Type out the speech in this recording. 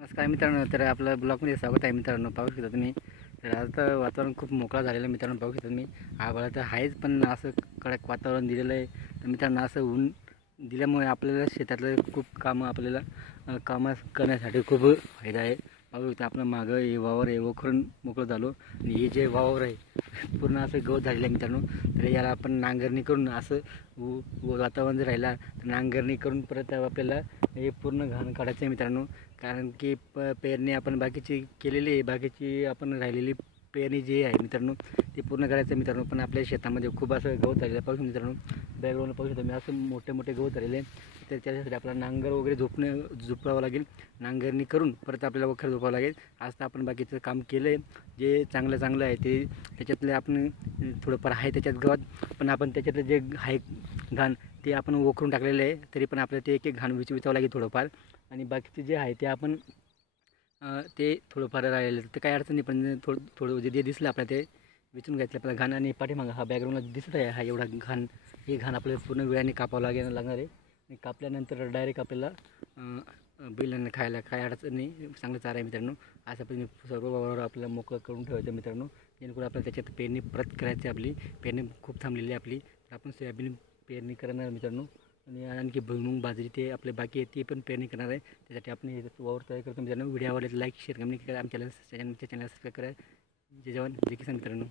नमस्कार मित्रांनो, तर आपलं ब्लॉगमध्ये स्वागत आहे मित्रांनो. पाहू शकता तुम्ही, तर आज तर वातावरण खूप मोकळा झालेलं आहे मित्रांनो. पाहू शकता तुम्ही, आभाळ तर आहेच पण असं कडक वातावरण दिलेलं आहे. तर मित्रांनो, असं ऊन दिल्यामुळे आपल्याला शेतातलं खूप कामं आपल्याला कामं करण्यासाठी खूप फायदा आहे. पाहू शकता आपलं मागं हे वावर आहे, वखरून मोकळं झालो आणि हे जे वावर आहे पूर्ण असं गवत झालेलं आहे मित्रांनो. तर याला आपण नांगरणी करून असं वातावरण जर राहिला तर नांगरणी करून परत आपल्याला हे पूर्ण घाण काढायचं आहे मित्रांनो. कारण की पेरणी आपण बाकीची केलेली आहे, बाकीची आपण राहिलेली पेरणी जी आहे मित्रांनो ती पूर्ण करायचं मित्रांनो. पण आपल्या शेतामध्ये खूप असं गवत झालेलं आहे. पाहू मित्रांनो, बॅकग्राऊंडला पाहू शकतो मी, असं मोठे मोठे गवत झालेले आहे. तर त्याच्यासाठी आपल्याला नांगर वगैरे झोपावं लागेल. नांगरणी करून परत आपल्याला वखर झोपावं लागेल. आज तर आपण बाकीचं काम केलं आहे, जे चांगलं चांगलं आहे ते त्याच्यातले आपण थोडंफार आहे त्याच्यात गवत, पण आपण त्याच्यातलं जे आहे घाण ते आपण वखरून टाकलेलं आहे. तरी पण आपल्याला ते एक एक घाण विचारावं लागेल थोडंफार. आणि बाकीचे जे आहे ते आपण ते थोडंफार राहिलेलं तर काही अडचण नाही, पण थोडं थोडं जे दिसलं आपल्याला ते विचारून घ्यायचं आपल्याला घाण. आणि पाठीमागं हा बॅकग्राऊंडला दिसत आहे हा एवढा घाण, हे घाण आपल्याला पूर्ण वेळाने कापावं लागणार आहे. आणि कापल्यानंतर डायरेक्ट आपल्याला बैलांना खायला काय अडचण नाही, चांगलं चारा आहे मित्रांनो. असं आपण सर्व वावर आपल्याला मोकळं करून ठेवायचं मित्रांनो, जेणेकरून आपल्याला त्याच्यात पेरणी परत करायची. आपली पेरणी खूप थांबलेली आहे आपली, तर आपण सोयाबीन पेरणी करणार मित्रांनो. आणि आणखी भुईमूग बाजरी ते आपले बाकी आहे ते पण पेरणी करणार आहे. त्यासाठी आपण हे वावर तयार करतो मित्रांनो. व्हिडिओ आवडले लाईक शेअर कमेंट करा, आमच्या चॅनल सबस्क्राईब करा. जय जवान जय किसान मित्रांनो.